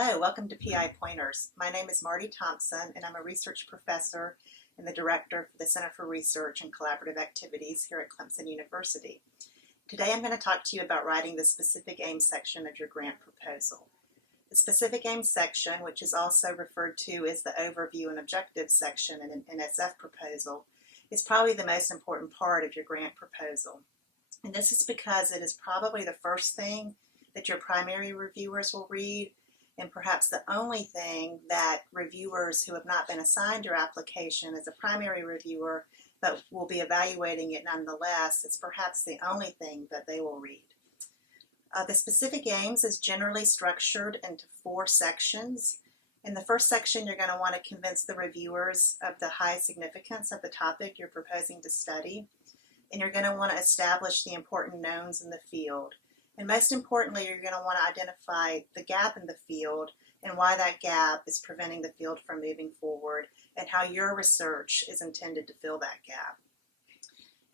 Hello, welcome to PI Pointers. My name is Martie Thompson, and I'm a research professor and the director for the Center for Research and Collaborative Activities here at Clemson University. Today I'm going to talk to you about writing the specific aim section of your grant proposal. The specific aim section, which is also referred to as the overview and objectives section in an NSF proposal, is probably the most important part of your grant proposal. And this is because it is probably the first thing that your primary reviewers will read, and perhaps the only thing that reviewers who have not been assigned your application as a primary reviewer but will be evaluating it nonetheless, it's perhaps the only thing that they will read. The specific aims is generally structured into 4 sections. In the first section, you're going to want to convince the reviewers of the high significance of the topic you're proposing to study, and you're going to want to establish the important knowns in the field. And most importantly, you're going to want to identify the gap in the field and why that gap is preventing the field from moving forward and how your research is intended to fill that gap.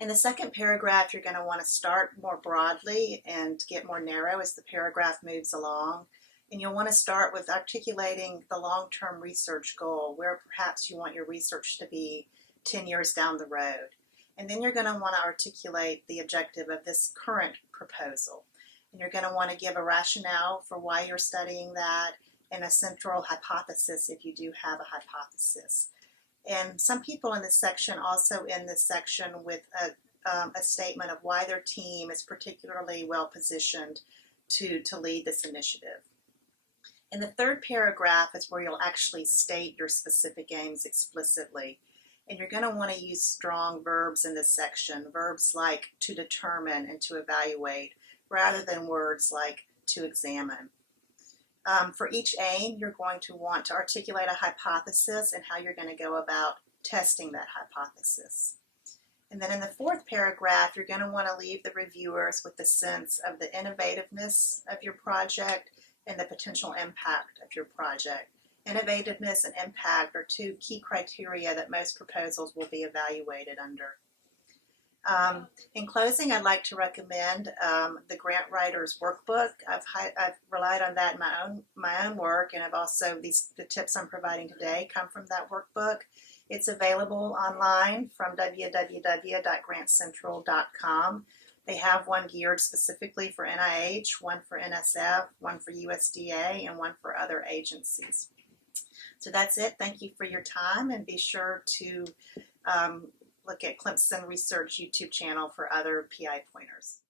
In the second paragraph, you're going to want to start more broadly and get more narrow as the paragraph moves along. And you'll want to start with articulating the long-term research goal, where perhaps you want your research to be 10 years down the road. And then you're going to want to articulate the objective of this current proposal. And you're going to want to give a rationale for why you're studying that and a central hypothesis if you do have a hypothesis. And some people in this section also end this section with a statement of why their team is particularly well positioned to lead this initiative. In the third paragraph is where you'll actually state your specific aims explicitly. And you're going to want to use strong verbs in this section, verbs like to determine and to evaluate, rather than words like to examine. For each aim, you're going to want to articulate a hypothesis and how you're going to go about testing that hypothesis. And then in the fourth paragraph, you're going to want to leave the reviewers with the sense of the innovativeness of your project and the potential impact of your project. Innovativeness and impact are 2 key criteria that most proposals will be evaluated under. In closing, I'd like to recommend the Grant Writer's Workbook. I've relied on that in my own work, and I've also the tips I'm providing today come from that workbook. It's available online from www.grantcentral.com. They have one geared specifically for NIH, one for NSF, one for USDA, and one for other agencies. So that's it. Thank you for your time, and be sure to look at Clemson Research YouTube channel for other PI pointers.